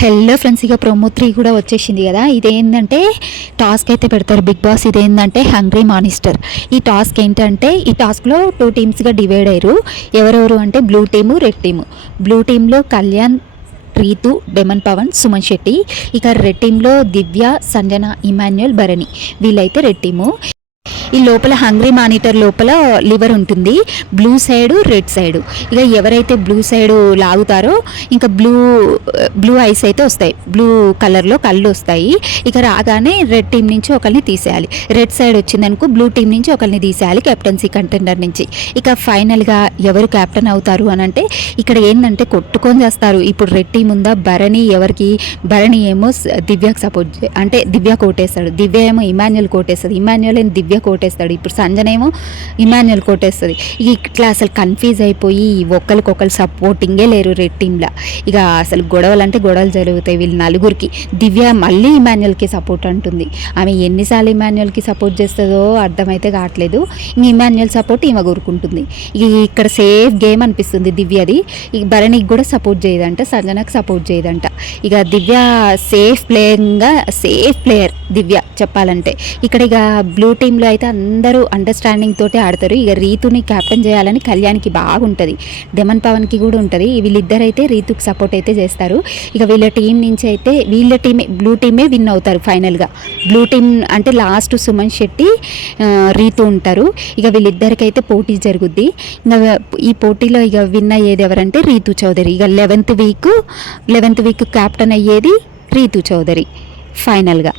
Hello friends, ఇక promo 3 కూడా వచ్చేసింది కదా. ఇదేంటంటే టాస్క్ అయితే పెడతారు బిగ్ బాస్. ఇదేంటంటే హంగ్రీ మానిస్టర్. ఈ టాస్క్ ఏంటంటే ఈ టాస్క్లో 2 టీమ్స్గా డివైడ్ అయ్యారు. ఎవరెవరు అంటే blue team, red team. Blue టీంలో కళ్యాణ్, రీతు, డెమన్ పవన్, సుమన్ శెట్టి. ఇక రెడ్ టీంలో దివ్య, సంజన, ఇమాన్యుయల్, భరణి. వీళ్ళైతే రెడ్ టీము. ఈ లోపల హంగ్రీ మానిటర్ లోపల లివర్ ఉంటుంది, బ్లూ సైడు, రెడ్ సైడు. ఇక ఎవరైతే బ్లూ సైడు లాగుతారో ఇంకా బ్లూ ఐస్ అయితే వస్తాయి, బ్లూ కలర్లో కళ్ళు వస్తాయి. ఇక రాగానే రెడ్ టీం నుంచి ఒకరిని తీసేయాలి. రెడ్ సైడ్ వచ్చిందనుకో బ్లూ టీం నుంచి ఒకరిని తీసేయాలి కెప్టెన్సీ కంటెండర్ నుంచి. ఇక ఫైనల్గా ఎవరు కెప్టెన్ అవుతారు అని అంటే ఇక్కడ ఏంటంటే కొట్టుకొని చేస్తారు. ఇప్పుడు రెడ్ టీం ఉందా, భరణి భరణి ఏమో దివ్యకు సపోర్ట్ అంటే దివ్య కోటేస్తాడు, దివ్య ఏమో ఇమాన్యుయల్ కోటేస్తుంది, ఇమాన్యుయల్ ఏమో దివ్య కోటేస్తాడు, ఇప్పుడు సంజనేమో ఇమాన్యుయల్ కోటేస్తుంది. ఇట్లా అసలు కన్ఫ్యూజ్ అయిపోయి ఒకరికొకరు సపోర్టింగే లేరు రెడ్ టీంలో. ఇక అసలు గొడవలు జరుగుతాయి వీళ్ళు నలుగురికి. దివ్య మళ్ళీ ఇమాన్యుయల్కి సపోర్ట్ అంటుంది. ఆమె ఎన్నిసార్లు ఇమాన్యుయల్కి సపోర్ట్ చేస్తుందో అర్థమైతే కావట్లేదు. ఇంక ఇమాన్యుయల్ సపోర్ట్ ఈమె కోరుకుంటుంది. ఇక్కడ సేఫ్ గేమ్ అనిపిస్తుంది దివ్యది. ఇక భరణికి కూడా సపోర్ట్ చేయదంట, సంజనకు సపోర్ట్ చేయదంట. ఇక దివ్య సేఫ్ ప్లేయర్ దివ్య చెప్పాలంటే. ఇక్కడ ఇక బ్లూ టీంలో అయితే అందరూ అండర్స్టాండింగ్ తోటి ఆడతారు. ఇక రీతుని క్యాప్టెన్ చేయాలని కళ్యాణ్కి బాగుంటుంది, డెమన్ పవన్కి కూడా ఉంటుంది. వీళ్ళిద్దరైతే రీతుకి సపోర్ట్ అయితే చేస్తారు. ఇక వీళ్ళ టీం నుంచి అయితే బ్లూ టీమే విన్ అవుతారు ఫైనల్గా. బ్లూ టీం అంటే లాస్ట్ సుమన్ శెట్టి, రీతు ఉంటారు. ఇక వీళ్ళిద్దరికైతే పోటీ జరుగుద్ది. ఇంకా ఈ పోటీలో ఇక విన్ అయ్యేది ఎవరంటే రీతు చౌదరి. ఇక 11th వీక్ క్యాప్టెన్ అయ్యేది రీతు చౌదరి ఫైనల్గా.